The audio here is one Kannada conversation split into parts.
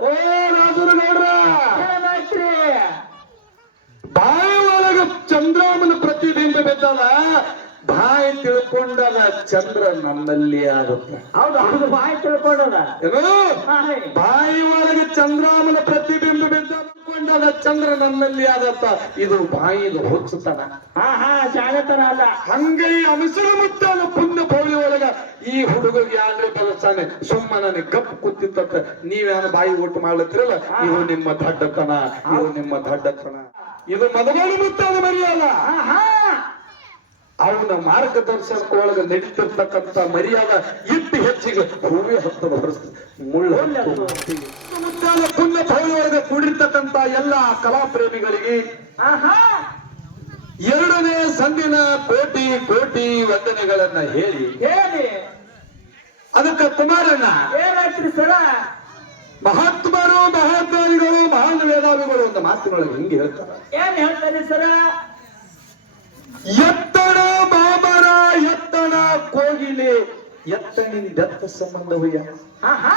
ಓ ಏನಾಯ್ತ್ರಿ ಬಾಯಿ ಒಳಗ ಚಂದ್ರಾಮನ ಪ್ರತಿಬಿಂಬ ಬಿದ್ದದ ಬಾಯಿ ತಿಳ್ಕೊಂಡದ ಚಂದ್ರ ನಮ್ಮಲ್ಲಿ ಆಗುತ್ತೆ. ಹೌದು ಹೌದು ಬಾಯಿ ತಿಳ್ಕೊಂಡದ ಬಾಯಿ ಒಳಗೆ ಚಂದ್ರಾಮನ ಪ್ರತಿಬಿಂಬ ಬಿದ್ದ ಕೊಂಡದ ಚಂದ್ರ ನನ್ನಲ್ಲಿ ಆದತ್ತ. ಇದು ಹುಚ್ಚುತನ ಹಾ ಹಾ ಜಾಣತನ ಅಲ್ಲ. ಹಂಗೆ ಈ ಅಂಶದ ಮುತ್ತಾನ ಪುಣ್ಯ ಪೌಳಿ ಒಳಗ ಈ ಹುಡುಗಗೆ ಯಾರೇ ಬಲಸಾನೆ ಸುಮ್ಮ ನನಗೆ ಗಪ್ ಕೂತಿತ್ತ ನೀವ್ಯಾನ ಬಾಯಿ ಒಟ್ಟು ಮಾಡ್ಲತ್ತಿರಲ್ಲ? ಇವು ನಿಮ್ಮ ದಡ್ಡತನ ಇವು ನಿಮ್ಮ ದಡ್ಡತನ. ಇದು ಮದಗೋಡು ಮುತ್ತಾನ ಮರಿಯಲ್ಲ ಆಹಾ. ಅವನ ಮಾರ್ಗದರ್ಶನಕ್ಕೆ ಒಳಗೆ ನಡೀತಿರ್ತಕ್ಕಂಥ ಮರ್ಯಾದ ಇಟ್ಟು ಹೆಚ್ಚಿಗೆ ಹೂವೇ ಹತ್ತದ ಹೊರತು ಮುಳ್ಳು ಪುಣ್ಯ ಭವನವರೆಗೆ ಕೂಡಿರ್ತಕ್ಕಂತ ಕೂಡಿರ್ತಕ್ಕಂಥ ಎಲ್ಲ ಕಲಾ ಪ್ರೇಮಿಗಳಿಗೆ ಎರಡನೇ ಸಂದಿನ ಕೋಟಿ ಕೋಟಿ ವಂದನೆಗಳನ್ನ ಹೇಳಿ. ಹೇಳಿ. ಅದಕ್ಕೆ ಕುಮಾರಣ್ಣ ಏನಾಯ್ತು ಸರ? ಮಹಾತ್ಮರು ಮಹಾತ್ಮಾರಿಗಳು ಮಹಾನ್ ವೇದಾವಿಗಳು ಅಂತ ಮಾತುಗಳಿಗೆ ಹಿಂಗೆ ಹೇಳ್ತಾರೆ. ಏನ್ ಹೇಳ್ತಾರೆ ಸರ? ಎತ್ತಡ ಬಾಬರ ಎತ್ತಣ ಕೋಗಿಲೆ ಎತ್ತನಿಂದೆತ್ತ ಸಂಬಂಧವಯ್ಯ. ಹಾ ಹಾ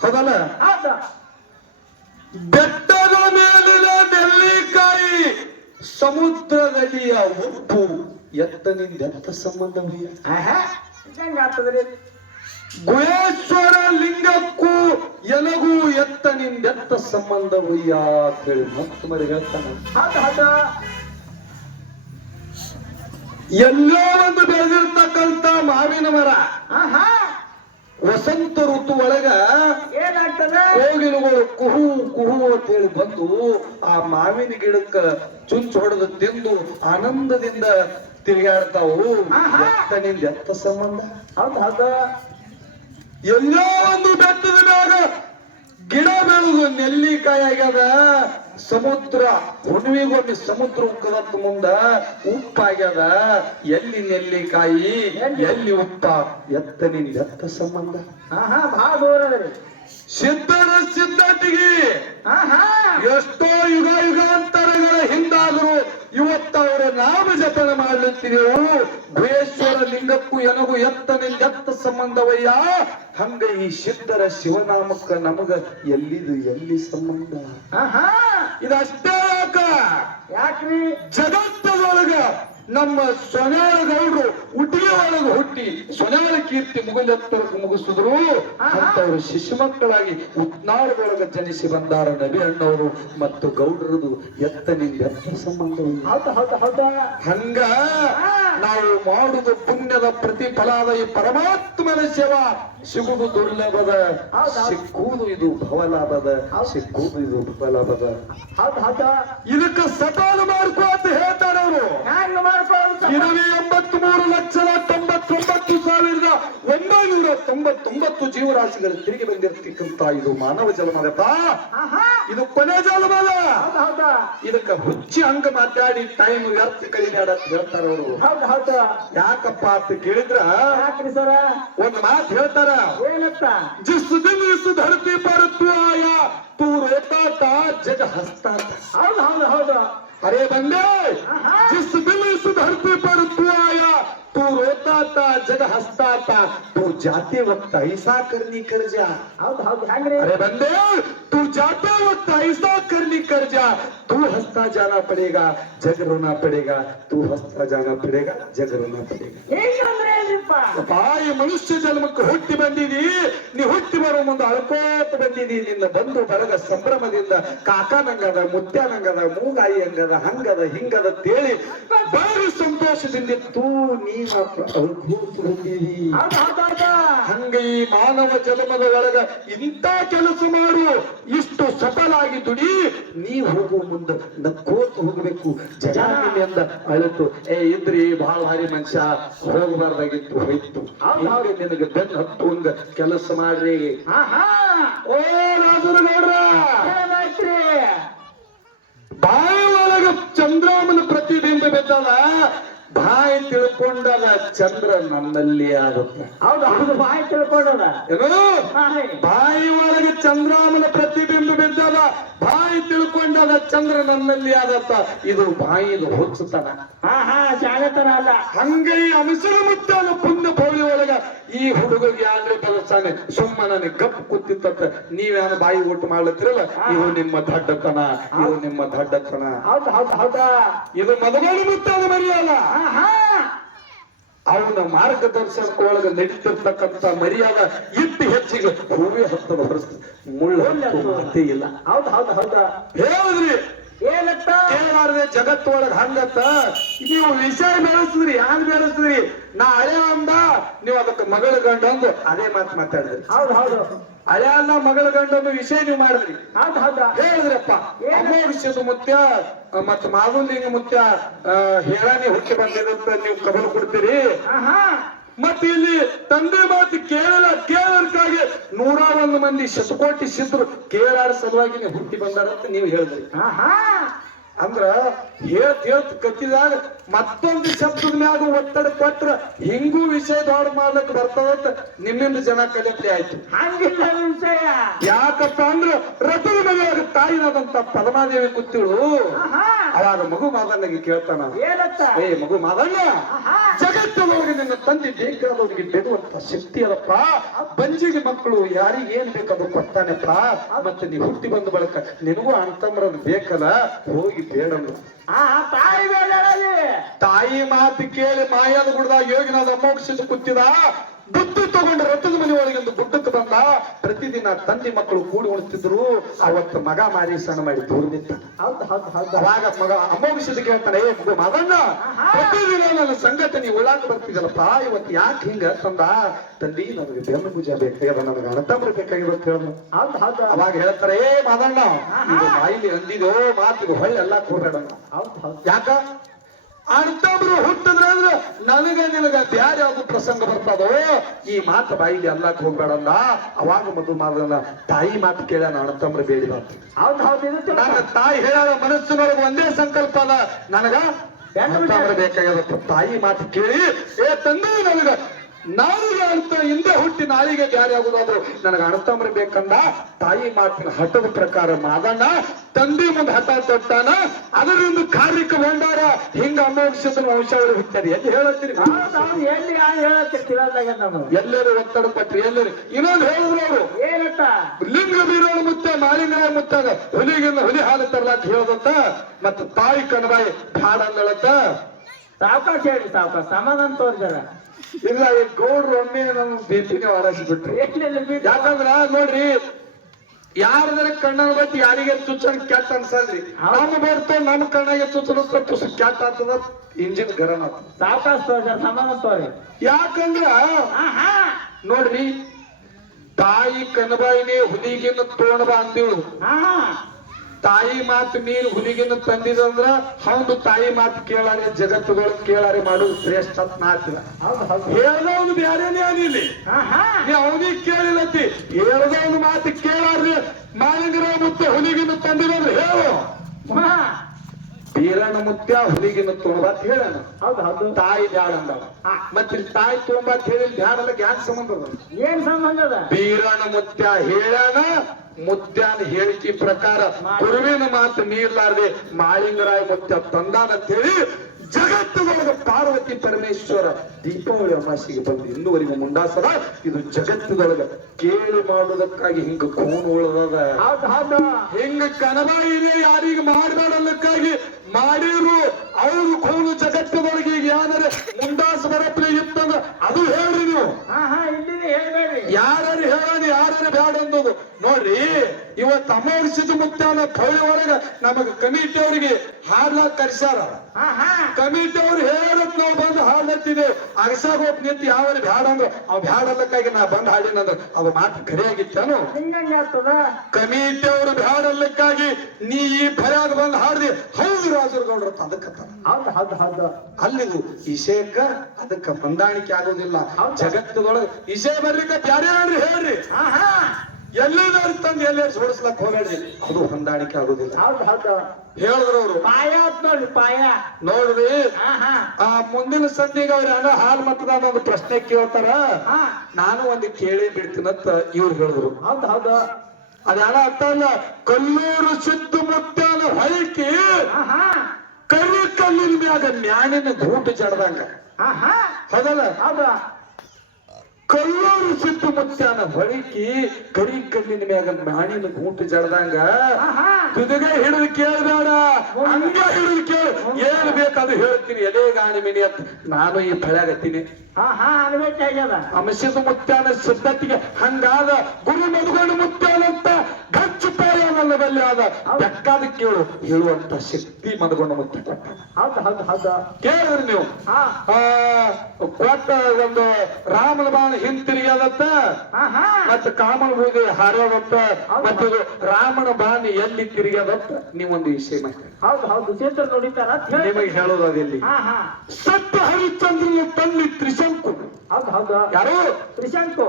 ಹೌದಲ್ಲ? ಹೌದು. ಬೆಟ್ಟದ ಮೇಲಿನ ನೆಲ್ಲಿಕಾಯಿ ಸಮುದ್ರದಲ್ಲಿಯ ಉಪ್ಪು ಎತ್ತನಿಂದೆತ್ತ ಸಂಬಂಧವಯ್ಯ. ಆಹಾ! ಹೆಂಗ ಆಗ್ತದ್ರಿ. ಗುಹೇಶ್ವರ ಲಿಂಗಕ್ಕೂ ಎನಗೂ ಎತ್ತನಿಂದೆತ್ತ ಸಂಬಂಧವಯ್ಯ ಅಂತ ಹೇಳಿ ಮರಿ ಹೇಳ್ತಾನೆ. ಎಲ್ಲೋ ಒಂದು ಬೆಳೆದಿರ್ತಕ್ಕಂತ ಮಾವಿನ ಮರ. ವಸಂತ ಋತು ಒಳಗ ಏನಾಗ್ತದೆ? ಕೋಗಿಲುಗಳು ಕುಹು ಕುಹು ಅಂತ ಹೇಳಿ ಬಂದು ಆ ಮಾವಿನ ಗಿಡಕ್ಕ ಚುಂಚು ಹೊಡೆದು ತಿಂದು ಆನಂದದಿಂದ ತಿರುಗಾಡ್ತಾವು. ಎತ್ತನಿಂದ ಎತ್ತ ಸಂಬಂಧ? ಹೌದ ಹೌದು. ಎಲ್ಲೋ ಒಂದು ಬೆತ್ತದ ಮ್ಯಾಗ ಗಿಡ ಬೆಳೆದು ನೆಲ್ಲಿಕಾಯಿ ಆಗ್ಯದ. ಸಮುದ್ರ ಹುಣ್ಣಿಮೆಗೊಮ್ಮೆ ಸಮುದ್ರ ಉಕ್ಕದ ಮುಂದ ಉಪ್ಪಾಗ್ಯದ. ಎಲ್ಲಿ ನೆಲ್ಲಿಕಾಯಿ ಎಲ್ಲಿ? ಉಪ್ಪ? ಎತ್ತನಿಂದ ಎತ್ತ ಸಂಬಂಧ. ಆಹಾ ಬಹಳ ದೂರ ಸಿದ್ಧರ ಹಾ ಎಷ್ಟೋ ಯುಗ ಯುಗಾಂತರಗಳ ಹಿಂದಾದರೂ ಇವತ್ತ ಅವರ ನಾಮ ಜಪನ ಮಾಡ್ಲತ್ತೀರಿ ಭೇಶ್ವರ ಲಿಂಗಕ್ಕೂ ಎನಗೂ ಎತ್ತನಿಂದ ಎತ್ತ ಸಂಬಂಧವಯ್ಯ? ಹಂಗ ಈ ಸಿದ್ಧರ ಶಿವನಾಮಕ್ಕ ನಮಗ ಎಲ್ಲಿದು ಎಲ್ಲಿ ಸಂಬಂಧ? ಇದಷ್ಟೇ ಯಾಕ? ಯಾಕ್ರಿ? ಜಗತ್ತದೊಳಗ ನಮ್ಮ ಸೊನಾಳ ಗೌಡ್ರು ಉಟಿಗೆ ಒಳಗ ಹುಟ್ಟಿ ಸೊನಾಳ ಕೀರ್ತಿ ಮುಗಿಲೆತ್ತರಕ್ಕೆ ಮುಗಿಸಿದ್ರು. ಅಂತವರು ಶಿಶು ಮಕ್ಕಳಾಗಿ ಉತ್ನಾಳದೊಳಗೆ ಜನಿಸಿ ಬಂದಾರ ನವಿ ಅಣ್ಣವರು ಮತ್ತು ಗೌಡರದು ಎತ್ತನಿಂದ ಎತ್ತ ಸಂಬಂಧ ಹಂಗ ನಾವು ಮಾಡುವುದು ಪುಣ್ಯದ ಪ್ರತಿಫಲಾದ ಈ ಪರಮಾತ್ಮನ ಸೇವಾ. ಸಿಗುವುದು ದುರ್ಲಭದ ಸಿಕ್ಕುವುದು ಇದು ಭವಲಾಭದ ಸಿಕ್ಕುವುದು ಇದು ಭವಲಾಭದ. ಇದಕ್ಕೆ ಸಪಾಲು ಮಾಡ್ಕೋ ಅಂತ ಹೇಳ್ತಾರೆ ಅವರು ಇರವೇ ಎಂಬತ್ತ್ ಮೂರು ಲಕ್ಷದ ತೊಂಬತ್ತೊಂಬತ್ತು ಸಾವಿರದ ನೂರ ತೊಂಬತ್ತೊಂಬತ್ತು ಜೀವರಾಶಿಗಳು ತಿರುಗಿ ಬಂದಿರತಕ್ಕಂತ ಇದು ಮಾನವ ಜಲಮದಪ್ಪ ಇದು ಕೊನೆ ಜಲಮಲ ಇದಕ್ಕೆ ಹುಚ್ಚಿ ಹಂಗ ಮಾತಾಡಿ ಟೈಮ್ ವ್ಯರ್ಥ ಕಲಿಬೇಡ ಹೇಳ್ತಾರೆ ಅವರು. ಯಾಕಪ್ಪ ಅಂತ ಕೇಳಿದ್ರ? ಸರ? ಒಂದ್ ಮಾತು ಹೇಳ್ತಾರ. ಜಿಸ್ ದಿನ ಧರತಿ ಪರತ್ವ ಆಯ. ರೋತಾ ತಾ ಜಗ ಹಸ್ತಾ ಹೌದು ಹೌದು ಹೌದು. ಅರೇ ಬಂದೆ ಜಿಸ್ ದಿನ ಇಸ್ ಧರತಿ ಆಯ. रोता था जग हंसता था तू जाते वक्त ऐसा करनी कर जा ಹೌದು ಹೌದು ಹೆಂಗ್ರಿ अरे बंदे तू जाते वक्त ऐसा करनी कर जा तू हंसता जाना पड़ेगा जग रोना पड़ेगा तू हंसता जाना पड़ेगा जग रोना पड़ेगा ಹಿಂಗಂದ್ರೆ ಈ ಮನುಷ್ಯ ಜನ್ಮಕ್ಕೆ ಹುಟ್ಟಿ ಬಂದಿದಿ ನೀ ಹುಟ್ಟಿ ಬರೋ ಮುಂದೆ ಅಳ್ಕೋತ ಬಂದಿದಿ ನಿನ್ನ ಬಂದು ಬರಗ ಸಂಭ್ರಮದಿಂದ ಕಾಕಾನಂಗದ ನಂಗದ ಮುತ್ಯ ನಂಗದ ಮೂಗಾಯಿ ಹಂಗದ ಹಂಗದ ಹಿಂಗದ ತೇಳಿ ಬಾರಿ ಸಂತೋಷದಿಂದ ನೀ ನೀನ ಹಂಗ ಈ ಮಾನವ ಜನ್ಮದ ಒಳಗ ಇಂಥ ಕೆಲಸ ಮಾಡು ಇಷ್ಟು ಸಫಲಾಗಿ ದುಡಿ ನೀ ಹೋಗುವ ಮುಂದೆ ನಕ್ಕೋತ ಹೋಗಬೇಕು. ಜನ ನಿನ್ನಿಂದ ಅಳತು ಏ ಇದ್ರಿ ಬಹಳ ಭಾರಿ ಮನುಷ್ಯ ಹೋಗಬಾರ್ದಾಗಿತ್ತು ಹೋಯ್ತು. ಹಂಗ ನಿನಗೆ ಬೆನ್ನ ಹತ್ತು ಹಂಗ ಕೆಲಸ ಮಾಡ್ರಿ. ಓ ಬಾಯಿ ಒಳಗ ಚಂದ್ರಾಮನ ಪ್ರತಿಬಿಂಬ ಬಿದ್ದದ ಬಾಯಿ ತಿಳ್ಕೊಂಡಾಗ ಚಂದ್ರ ನನ್ನಲ್ಲಿ ಆಗುತ್ತೆ. ಹೌದು ಹೌದು ಬಾಯಿ ತಿಳ್ಕೊಂಡದ ಏನು ಬಾಯಿ ಒಳಗೆ ಚಂದ್ರಾಮನ ಪ್ರತಿಬಿಂಬ ಬಿದ್ದಾಗ ಬಾಯಿ ತಿಳ್ಕೊಂಡಾಗ ಚಂದ್ರ ನನ್ನಲ್ಲಿ ಆಗತ್ತ ಇದು ಬಾಯಿದು ಹುಚ್ಚುತನ. ಹಾ ಹಾ ಜಾಗತನ ಅಲ್ಲ. ಹಂಗೈ ಅನುಸರ ಮುತ್ತಾನ ಪುಣ್ಯ ಪೌಳಿ ಒಳಗ ಈ ಹುಡುಗಗೆ ಯಾರು ಬಲಸಾನೆ ಸುಮ್ಮ ನನಗೆ ಗಪ್ ಕೂತಿತ್ತ ನೀವ್ಯಾನ ಬಾಯಿ ಊಟ ಮಾಡ್ಲತ್ತಿರಲ್ಲ? ಇವು ನಿಮ್ಮ ದಡ್ಡತನ ಇವು ನಿಮ್ಮ ದಡ್ಡತನ. ಹೌದು ಹೌದು ಹೌದಾ? ಇದು ಮದುವೆ ಮುತ್ತಾದ ಮರಿಯಲ್ಲ ಹಾ ಹಾ ಅವನ ಮಾರ್ಗದರ್ಶನಕ್ಕೊಳಗ ನಡೀತಿರ್ತಕ್ಕಂಥ ಮರ್ಯಾದ ಇಟ್ಟು ಹೆಚ್ಚಿಗೆ ಹೂವೇ ಹತ್ತದ ಹೊರತು ಮುಳ್ಳು ಮಾತೇ ಇಲ್ಲ. ಹೌದು ಹೌದು ಹೌದಾ. ಹೇಳಿದ್ರಿ? ಕೇಳಾರ್ದೆ ಜಗತ್ತು ಒಳಗ್ ಹಂಗತ್ತ? ನೀವು ವಿಷಯ ಬೆಳೆಸಿದ್ರಿ ಯಾರು ಬೆಳೆಸಿದ್ರಿ ನಾ ಹಳೆ ಅಂದ ನೀವು ಅದಕ್ಕೆ ಮಗಳ ಗಂಡ ಅಂದು ಅದೇ ಮಾತು ಮಾತಾಡಿದ್ರಿ. ಹೌದು ಹೌದು. ಹಳೆ ಅಲ್ಲ ಮಗಳ ಗಂಡ ಅನ್ನೋ ವಿಷಯ ನೀವು ಮಾಡಿದ್ರಿ. ಹೌದು ಹೌದಾ. ಹೇಳಿದ್ರಪ್ಪ. ಅಮೋಘ್ಯದ ಮುತ್ಯ ಮತ್ ಮತ್ತ ಮಾಧುಲಿಂಗ ಮುತ್ಯ ಹೇಳಾನಿ ಹುಟ್ಟಿ ಅಂತ ನೀವು ಕಬಲ್ ಕೊಡ್ತೀರಿ. ಮತ್ತೆ ಇಲ್ಲಿ ತಂದೆ ಮಾತು ಕೇಳಲ್ಲ ಕೇಳೋದಕ್ಕಾಗಿ ನೂರ ಒಂದು ಮಂದಿ ಶತಕೋಟಿ ಸಿದ್ರು ಕೇಳಾರ ಸಲುವಾಗಿ ಹುಟ್ಟಿ ಬಂದಾರಂತ ನೀವು ಹೇಳಿದ್ರಿ. ಹಾ ಹಾ ಅಂದ್ರ ಹೇಳ್ತ ಹೇಳ್ತ ಕತ್ತಿದಾಗ ಮತ್ತೊಂದು ಶಬ್ದದ ಮ್ಯಾಗ ಒತ್ತಡ ಕೊಟ್ರ ಹಿಂಗೂ ವಿಷಯ ದೊಡ್ಡ ಮಾಡ್ಲಕ್ ಬರ್ತದಂತ ನಿಮ್ಮಿಂದ ಜನ ಕಲಿಯತ್ತೆ ಆಯ್ತು. ಹಂಗಿಲ್ಲ ವಿಷಯ. ಯಾಕಪ್ಪ ಅಂದ್ರ ರಥದ ತಾಯಿನಾದಂತ ಪದ್ಮಾದೇವಿ ಕೂತಿಳು. ಅವಾಗ ಮಗು ಮಾದಣ್ಣಗೆ ಕೇಳ್ತಾನ ಏ ಮಗು ಮಾದಣ್ಣ ಜಗತ್ತಿನೊಳಗೆ ನಿನ್ನ ತಂದೆ ಬೇಕಾದವರಿಗೆ ಬೆಡುವಂತ ಶಕ್ತಿ ಅದಪ್ಪ. ಬಂಜಿಗೆ ಮಕ್ಕಳು ಯಾರಿಗೆ ಏನ್ ಬೇಕದು ಕೊಡ್ತಾನೆಪ್ಪ ಮತ್ತೆ ನೀ ಹುಟ್ಟಿ ಬಂದ ಬಳಕ ನಿನಗೂ ಅಂತಮ್ರದ್ ಬೇಕಲ್ಲ ಹೋಗಿ ಬೇಡಂದ್ರು ತಾಯಿ ತಾಯಿ ಮಾತು ಕೇಳಿ ಮಾಯಾದ ಗುಡ್ದಾಗ ಯೋಗಿನಾದ ಮೋಕ್ಷಿಸಿ ಕೂತಿದ. ಬುದ್ಧಿ ತಗೊಂಡು ರಥದ ಮನೆ ಒಂದು ಗುಡ್ಡಕ್ಕೆ ಬಂದ ಪ್ರತಿದಿನ ತಂದೆ ಮಕ್ಕಳು ಕೂಡಿ ಉಳಿತಿದ್ರು ಅವತ್ತು ಮಗ ಮಾರಿ ಸಣ್ಣ ಮಾಡಿ ದೂರದಿತ್ತ. ಅವಾಗ ಮಗ ಅಮೋಘಿಸಿದ ಕೇಳ್ತಾನೆ ಏ ಮಗು ಮಗಣ್ಣ ಪ್ರತಿದಿನ ನನ್ನ ಸಂಗತಿ ನೀವು ಉಳ್ಳಾಕ ಬರ್ತಿದ್ದಲ್ಲಪ್ಪ ಇವತ್ತು ಯಾಕೆ ಹಿಂಗ? ತಂದ ತಂದಿ ನನಗೆ ಬೆನ್ನು ಪೂಜೆ ಬೇಕಾಗ್ಯದ ನನಗೆ ಅಣತಂಬ್ರ ಅಂತ ಹೌದು ಅವಾಗ ಹೇಳ್ತಾರೆ ಏ ಮಾದಣ್ಣ ಇದು ಬಾಯಿಲಿ ಅಂದಿದೋ ಮಾತಿಗೆ ಹೊಳ್ಳಿ ಎಲ್ಲ ಹೌದು. ಯಾಕ? ಅಣ್ತಂಬ್ರು ಹುಟ್ಟಿದ್ರೆ ಅಂದ್ರೆ ನನಗ ನಿನಗ ಬ್ಯಾರೆ ಯಾವ್ದು ಪ್ರಸಂಗ ಬರ್ತದೋ? ಈ ಮಾತು ಬಾಯಿಗೆ ಅಲ್ಲಕ್ ಹೋಗ್ಬೇಡಲ್ಲ ಅವಾಗ ಮದು ಮಾಡಲ್ಲ ತಾಯಿ ಮಾತು ಕೇಳ ಅಣ್ತಂಬ್ರು ಬೇಡಿ ಮಾತು. ನನ್ನ ತಾಯಿ ಹೇಳ ಮನಸ್ಸಿನೊಳಗೆ ಒಂದೇ ಸಂಕಲ್ಪ ಅದ. ನನಗ ಬೇಕಾಗ್ಯದ ತಾಯಿ ಮಾತು ಕೇಳಿ ಏ ತಂದೆ ನನಗ ನಾಳಿಗೆ ಅಂತ ಹಿಂದೆ ಹುಟ್ಟಿ ನಾಳಿಗೆ ಜಾರಿ ಆಗುದಾದ್ರು ನನಗ ಅಣ್ತಂಬ್ರು ಬೇಕಂದ? ತಾಯಿ ಮಾತಿನ ಹಠದ ಪ್ರಕಾರ ಮಾದಣ್ಣ ತಂದೆ ಮುಂದೆ ಹಠ ತೊಟ್ಟಾನ ಅದರಿಂದ ಕಾರ್ಯಕ್ಕೆ ಬಂಡಾರ ಹಿಂಗ ಅಮೋಕ್ಷದ ವಂಶಾವಳಿ ಹುಟ್ಟಾರಿ. ಎಲ್ಲಿ ಹೇಳತ್ತೀರಿ? ಎಲ್ಲರೂ ಒತ್ತಡ ಪಟ್ರಿ ಎಲ್ಲರಿ. ಇನ್ನೊಂದು ಹೇಳಿದ್ರು ಅವರು. ಲಿಂಗ ಬೀರೋಳು ಮುತ್ತ ಮಾಲಿಂಗ ಮುತ್ತಾಗ ಹುಲಿಗಿಂದ ಹುಲಿ ಹಾಲು ತರ್ಲಾಕ ಹೇಳದಂತ? ಮತ್ತ ತಾಯಿ ಕಣಬಾಯಿ ಹಾಡ ಅಂದಳತ್ತ ಸಾವಕಾಶ ಹೇಳಿ ಸಾವಕಾಶ. ಸಮಾಧಾನ ತೋರಿದಾರ ಇಲ್ಲ ಈ ಗೌಡ್ರು ಒಮ್ಮೆ ನಮ್ ಬಿಪಿನೇ ಹೊರಸಿಬಿಟ್ರು ಬಿಟ್ಟು ಯಾಕಂದ್ರ ನೋಡ್ರಿ ಯಾರದ್ರ ಕಣ್ಣನ ಬತ್ತಿ ಯಾರಿಗೆ ಚುಚ್ಚನ್ ಕೆಟ್ಟ ಅನ್ಸಲ್ರಿ. ನಮ್ಮ ಬರ್ತ ನಮ್ ಕಣ್ಣಾಗೆ ಚುಚ್ಚನ ಪುಸ್ ಕೆಟ್ಟ ಆತದ ಇಂಜಿನ್ ಗರಂ ಆತ ಸಾವಕಾಶ ತೋರಿ. ಯಾಕಂದ್ರ ನೋಡ್ರಿ ತಾಯಿ ಕನಬಾಯಿನೇ ಹುಲಿಗಿನ ತೋಣಬ ಅಂದಿವಳು. ತಾಯಿ ಮಾತು ನೀರು ಹುಲಿಗಿನ ತಂದಿದಂದ್ರ ಹೌದು ತಾಯಿ ಮಾತು ಕೇಳಾರೆ ಜಗತ್ತುಗಳು ಕೇಳಾರೆ ಮಾಡುದು ಶ್ರೇಷ್ಠ ಹೌದು ಹೇಳ್ದವನು ಬ್ಯಾರೇನೇ ಅನಿಲಿ ಹಾ ಹಾ ನೀ ಅವನಿಗೆ ಕೇಳಿಲ್ಲತಿ ಹೇಳ್ದವನು ಮಾತು ಕೇಳಾರ್ರಿ ಮಾಲಿಂಗರ ಮುತ್ತೆ ಹುಲಿಗಿನ ತಂದಿದಂದ್ರೆ ಹೇಳು. ಬೀರಣ್ಣ ಮುತ್ಯ ಹುಲಿಗಿನ ತೊಗೊಂಬತ್ ಹೇಳಣ. ತಾಯಿ ಬ್ಯಾಡ ಅಂದ. ಮತ್ತೆ ತಾಯಿ ತೊಗೊಂಬತ್ ಹೇಳಿ ಬ್ಯಾಡಲ್ಲ ಯಾಕೆ ಸಂಬಂಧ? ಏನ್ ಸಂಬಂಧ ಬೀರಣ್ಣ ಮುತ್ಯ ಹೇಳಣ ಮುತ್ಯಾನ ಹೇಳಿಕೆ ಪ್ರಕಾರ ಗುರುವಿನ ಮಾತು ನೀರ್ಲಾರ್ದೆ ಮಾಳಿಂಗರಾಯ ಮುತ್ಯ ಹೇಳಿ ಜಗತ್ತಿನೊಳಗ ಪಾರ್ವತಿ ಪರಮೇಶ್ವರ ದೀಪಾವಳಿ ಅಮಾಸಿಗೆ ಬಂದು ಇನ್ನುವರೆಗೂ ಮುಂಡಾಸದ. ಇದು ಜಗತ್ತಿನೊಳಗ ಕೇಳಿ ಮಾಡುವುದಕ್ಕಾಗಿ ಹಿಂಗ ಕೋನು ಉಳದ ಹಿಂಗ ಕನಬ ಇದೆ ಯಾರಿಗೆ ಮಾಡಬೇಡಲ್ಲಕ್ಕಾಗಿ ಮಾಡಿರು ಅವ್ರು ಕೋನು ಜಗತ್ತಿನೊಳಗೆ ಈಗ ಯಾರು ಮುಂಡಾಸ ಬರಪ್ಲೆ ಇತ್ತಂದ್ರ ಅದು ಹೇಳ್ರಿ ನೀವು ಹಾ ಹಾ ಇಲ್ಲಿದೆ ಹೇಳ್ಬೇಡ್ರಿ ಯಾರು ಹೇಳೋದು ಯಾರು ಬ್ಯಾಡ ಅಂದದು ನೋಡ್ರಿ ಇವತ್ತು ಮುಕ್ತಾನ ಪೌಳಿ ಒಳಗ ನಮಗ ಕಮಿಟಿ ಅವ್ರಿಗೆ ಹಾಡ್ಲಾಕ್ ಕರ್ಸ್ಯಾರ. ಹಾ ಹಾ ಕಮಿಟಿ ಅವ್ರು ಹೇಳತ್ ನಾವು ಬಂದು ಹಾಡ್ಲತ್ತಿದೆ. ಅಗಸಾಗ ಹೋಗ್ ನಿಂತು ಯಾವ ಬ್ಯಾಡ ಅಂದ್ರ ಅವ್ ಬ್ಯಾಡ ಅಲ್ಲಕ್ಕಾಗಿ ನಾ ಬಂದ್ ಹಾಡಿನಂದ್ರ ಅವ್ ಮಾತು ಖರೆ ಆಗಿತ್ತಾನು ಹಿಂಗಂಗೆ ಆಗ್ತದ? ಕಮಿಟಿ ಅವ್ರು ಬ್ಯಾಡ ಅಲ್ಲಕ್ಕಾಗಿ ನೀ ಈ ಫರ್ಯಾದ ಬಂದ್ ಹಾಡ್ದಿ. ಹೌದು ರಾಜರುಗೌಡ್ರ ಅಂತ ಹೌದು ಅಲ್ಲಿದು ಇಶೇಕ ಅದಕ್ಕ ಹೊಂದಾಣಿಕೆ ಆಗೋದಿಲ್ಲ. ಜಗತ್ತದೊಳಗೆ ಇಶೇ ಬರ್ಲಿಕ್ಕೆ ಬ್ಯಾರೇ ಯಾರು ಹೇಳ್ರಿ ಹಾ ಹಾ ಎಲ್ಲೇನಾರು ತಂದು ಎಲ್ಲ ಸೋಡಿಸ್ಲಕ್ ಹೋಗ್ಬೇಡ್ರಿ. ಅದು ಹೊಂದಾಣಿಕೆ ಆಗುದಿಲ್ಲ. ಹೌದು ಹೌದು. ಹೇಳಿದ್ರು ಅವರು ಪಾಯ ಆತ್ ನೋಡ್ರಿ ಪಾಯ. ನೋಡ್ರಿ. ಹಾ ಹಾ. ಆ ಮುಂದಿನ ಸಂದಿಗೆ ಅವ್ರ ಏನೋ ಹಾಲ್ ಮತದಾನ ಒಂದು ಪ್ರಶ್ನೆ ಕೇಳ್ತಾರ. ಹಾ. ನಾನು ಒಂದು ಕೇಳಿ ಬಿಡ್ತೀನಂತ ಇವ್ರು ಹೇಳಿದ್ರು. ಹೌದು ಹೌದು. ಅದಾನ ಅಲ್ಲ ಕಲ್ಲೂರು ಸಿದ್ಧ ಮುತ್ಯಾನ ಹಾ ಹಾ. ಕರಿ ಕಲ್ಲಿನ ಮ್ಯಾಗ ಮ್ಯಾಣಿನ ಗೂಟು ಹಾ ಆಹಾ ಹೌದಲ್ಲ? ಹೌದ. ಕಲ್ಲೂರು ಮುತ್ಯಾನ ಹೊಳಿಕೆ ಕರಿ ಕಲ್ಲಿನ ಮ್ಯಾಗ ಮಾಣಿನ ಗೂಟು ಜಡದಂಗ ತುದಿಗೆ ಹಿಡಿದು ಕೇಳಬೇಡ ಹಂಗ ಹಿಡಿದು ಕೇಳ. ಏನ್ ಬೇಕದು ಹೇಳ್ತೀನಿ. ಎದೆ ಗಾಣಿ ಮಿನಿ ಅಂತ ನಾನು ಈ ಫಳ್ಯಾಗತ್ತೀನಿ ಅಂಶದ ಮುತ್ಯಾನ ಸಿದ್ಧತೆಗೆ ಹಂಗಾದ ಗುರು ಮದುಗೊಂಡು ಮುತ್ಯಾನ ಅಂತ ಪಾಯನಲ್ಲ ಆದ ಬೆಕ್ಕಾದ ಕೇಳು ಹೇಳುವಂತ ಶಕ್ತಿ ಮನಗೊಂಡ ಮುಖ್ಯ ಕೊಟ್ಟ. ಹೌದು ಹೌದು ಹೌದು. ಕೇಳಿದ್ರಿ ನೀವು? ಕೊಟ್ಟ ಒಂದು ರಾಮನ ಬಾಣ ಹಿಂತಿರುಗ್ಯಾದತ್ತ ಮತ್ತೆ ಕಾಮನ ಬೂದಿ ಹಾರೋದತ್ತ? ಮತ್ತೆ ರಾಮನ ಬಾಣ ಎಲ್ಲಿ ತಿರುಗ್ಯಾದತ್ತ ನೀವೊಂದು ವಿಷಯ ಮಾಡ್ತೀರಿ ಹೌದು ಹೌದು. ಚಿತ್ರ ನುಡಿತಾರ ನಿಮಗೆ ಹೇಳೋದು ಅದಿಲ್ಲಿ. ಹಾ ಹಾ. ಸತ್ಯ ಹರಿಶ್ಚಂದ್ರನ ತಂದೆ ತ್ರಿಶಂಕು. ಹೌದು ಹೌದು. ಯಾರು? ತ್ರಿಶಂಕು.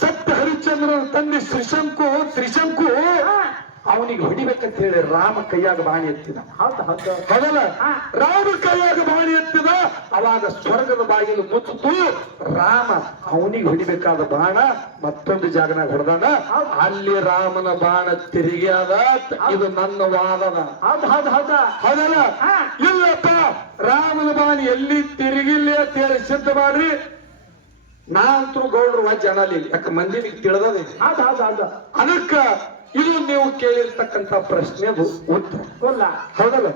ಸತ್ಯ ಹರಿಶ್ಚಂದ್ರನ ತಂದೆ ತ್ರಿಶಂಕು ತ್ರಿಶಂಕು. ಅವನಿಗೆ ಹೊಡಿಬೇಕಂತ ಹೇಳಿ ರಾಮ ಕೈಯಾಗ ಬಾಣಿ ಎತ್ತಿದ. ಹೌದಲ್ಲ? ರಾಮ ಕೈಯಾಗ ಬಾಣಿ ಎತ್ತಿದ. ಅವಾಗ ಸ್ವರ್ಗದ ಬಾಗಿಲು ಮುಚ್ಚಿತು. ರಾಮ ಅವನಿಗೆ ಹೊಡಿಬೇಕಾದ ಬಾಣ ಮತ್ತೊಂದು ಜಾಗನಾಗ ಹೊಡೆದಾನ. ಅಲ್ಲಿ ರಾಮನ ಬಾಣ ತಿರುಗ್ಯಾದ ಇದು ನನ್ನ ವಾದದ. ಹೌದು ಹೌದು ಹೌದು. ಹೌದಲ್ಲ? ಇಲ್ಲಪ್ಪ ರಾಮನ ಬಾಣ ಎಲ್ಲಿ ತಿರುಗಿಲ್ಲ ಅಂತ ಹೇಳಿ ಸಿದ್ಧ ಮಾಡ್ರಿ. ನಾ ಅಂತೂ ಗೌಡ್ರು ವಜ್ಜ ಅನ್ನಲಿ ಯಾಕ ಮಂದಿನಿಗೆ ತಿಳಿದದೆ? ಹೌದು ಹೌದು ಹೌದು. ಅದಕ್ಕ ಇದು ನೀವು ಕೇಳಿರ್ತಕ್ಕಂತ ಪ್ರಶ್ನೆದು ಉತ್ತರ. ಹೌದಲ್ಲ?